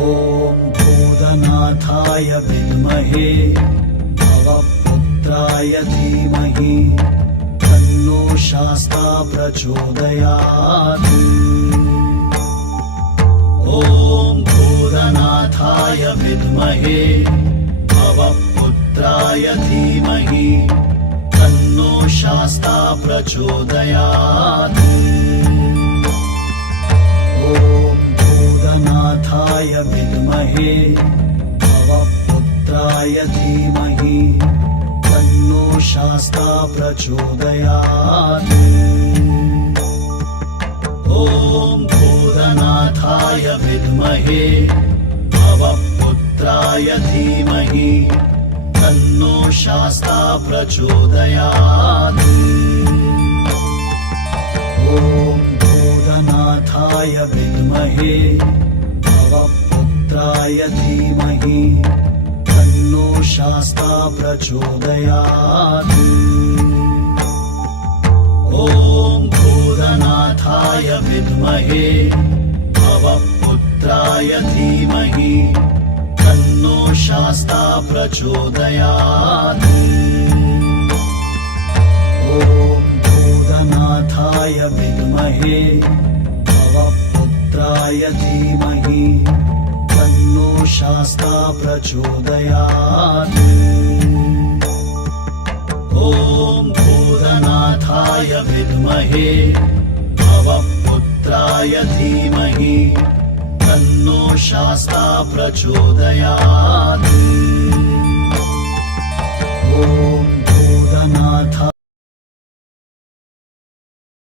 ॐ भूतनाथाय विद्महे भवपुत्राय धीमहि तन्नो शास्ता प्रचोदयात्। ॐ भूतनाथाय विद्महे भवपुत्राय धीमहि तन्नो शास्ता प्रचोदयात्। ॐ भूतनाथाय विद्महे भवपुत्राय धीमहि तन्नो शास्ता प्रचोदयात्। ॐ भूतनाथाय विद्महे भवपुत्राय धीमहि तन्नो शास्ता प्रचोदयात्। ॐ भूतनाथाय विद्महे भवपुत्राय धीमहि तन्नो शास्ता प्रचोदयात्। ॐ भूतनाथाय विद्महे भवपुत्राय धीमहि तन्नो शास्ता प्रचोदयात्। ॐ भूतनाथाय विद्महे भवपुत्राय धीमहि तन्नो शास्ता प्रचोदयात्। ॐ भूतनाथाय विद्महे भवपुत्राय धीमहि तन्नो शास्ता प्रचोदयात्। ॐ भूतनाथाय